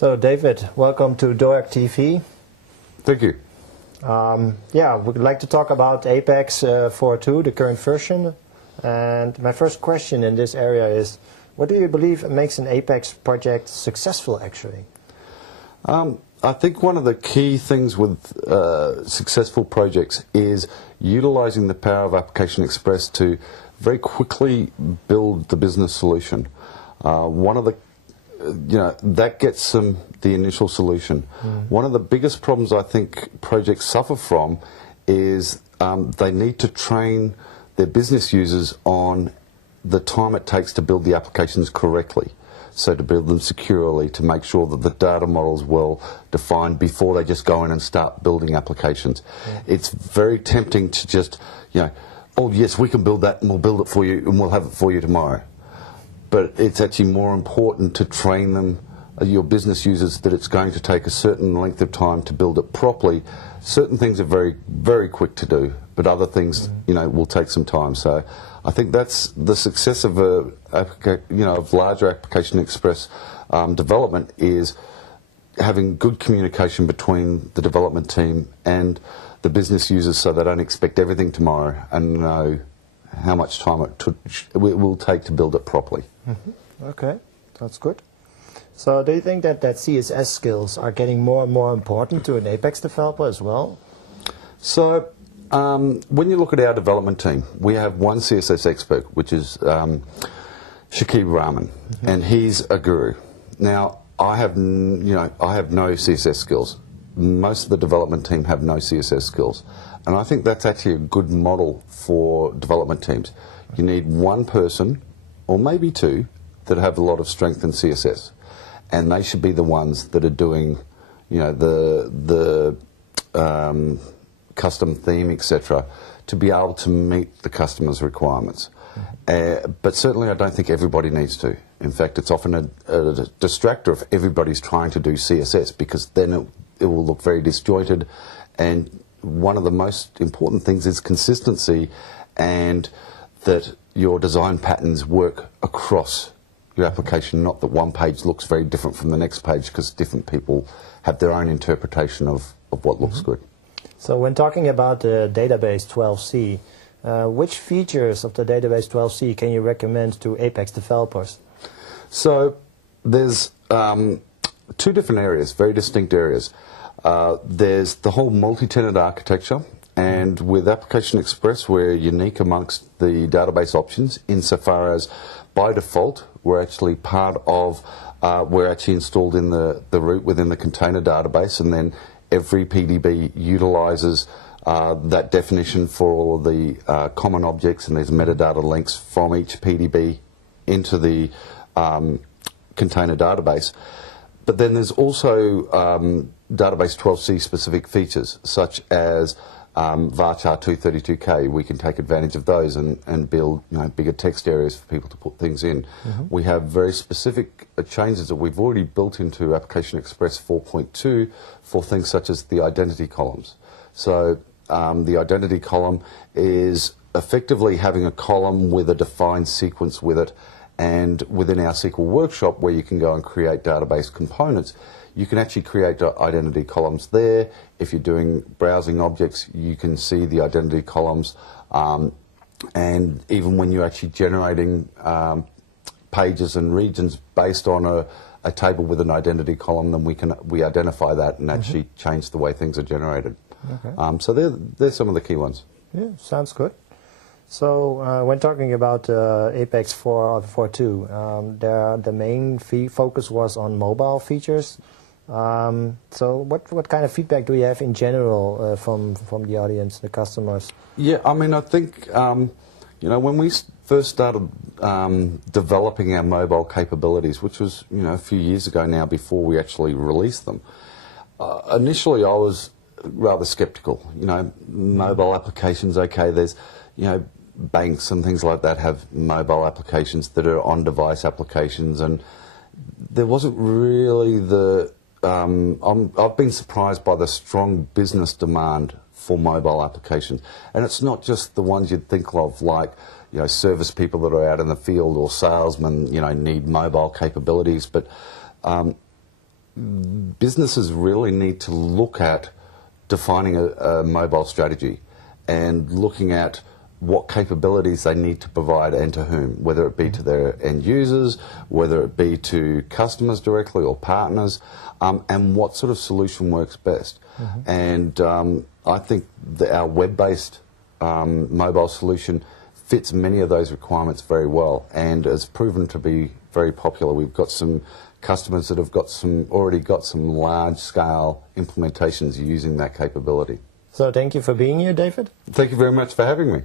So, David, welcome to DOAG TV. Thank you. Yeah, we'd like to talk about Apex 4.2, the current version. And my first question in this area is, what do you believe makes an Apex project successful, actually? I think one of the key things with successful projects is utilizing the power of Application Express to very quickly build the business solution. One of the that gets them the initial solution. One of the biggest problems I think projects suffer from is they need to train their business users on the time it takes to build the applications correctly. So to build them securely, to make sure that the data model is well defined before they just go in and start building applications. It's very tempting to just, oh yes, we can build that and we'll build it for you and we'll have it for you tomorrow. But it's actually more important to train them, your business users, that it's going to take a certain length of time to build it properly. Certain things are very, very quick to do, but other things, will take some time. So I think that's the success of of larger Application Express development, is having good communication between the development team and the business users, so they don't expect everything tomorrow and know how much time it will take to build it properly. Okay, that's good. So do you think that CSS skills are getting more and more important to an Apex developer as well? So when you look at our development team, we have one CSS expert, which is Shakib Rahman, and he's a guru. Now, I have no CSS skills. Most of the development team have no CSS skills. And I think that's actually a good model for development teams. You need one person, or maybe two, that have a lot of strength in CSS. And they should be the ones that are doing, the custom theme, etc., to be able to meet the customer's requirements. But certainly I don't think everybody needs to. In fact, it's often a distractor if everybody's trying to do CSS, because then it will look very disjointed. And one of the most important things is consistency, and that your design patterns work across your application, not that one page looks very different from the next page, because different people have their own interpretation of what looks good. So when talking about the database 12c, which features of the database 12c can you recommend to Apex developers? So there's two different areas, very distinct areas. There's the whole multi-tenant architecture, and with Application Express we're unique amongst the database options insofar as by default we're actually part of, we're actually installed in the root within the container database, and then every PDB utilizes that definition for all of the common objects, and there's metadata links from each PDB into the container database. But then there's also database 12c specific features, such as varchar 232k. We can take advantage of those and build bigger text areas for people to put things in. We have very specific changes that we've already built into Application Express 4.2 for things such as the identity columns. So the identity column is effectively having a column with a defined sequence with it. And within our SQL workshop, where you can go and create database components, you can actually create identity columns there. If you're doing browsing objects, you can see the identity columns. And even when you're actually generating pages and regions based on a table with an identity column, then we identify that and actually change the way things are generated. Okay. So they're some of the key ones. Yeah, sounds good. So when talking about Apex 4.2, the main focus was on mobile features. So what kind of feedback do you have in general from the audience, the customers? Yeah, I mean, I think when we first started developing our mobile capabilities, which was a few years ago now, before we actually released them, initially I was rather skeptical. Mobile applications, okay, there's banks and things like that have mobile applications that are on-device applications, and there wasn't really the I've been surprised by the strong business demand for mobile applications. And it's not just the ones you'd think of, like, service people that are out in the field or salesmen, need mobile capabilities. But businesses really need to look at defining a mobile strategy and looking at what capabilities they need to provide and to whom, whether it be to their end users, whether it be to customers directly or partners, and what sort of solution works best. And I think that our web-based mobile solution fits many of those requirements very well and has proven to be very popular. We've got some customers that have already got some large-scale implementations using that capability. So thank you for being here, David. Thank you very much for having me.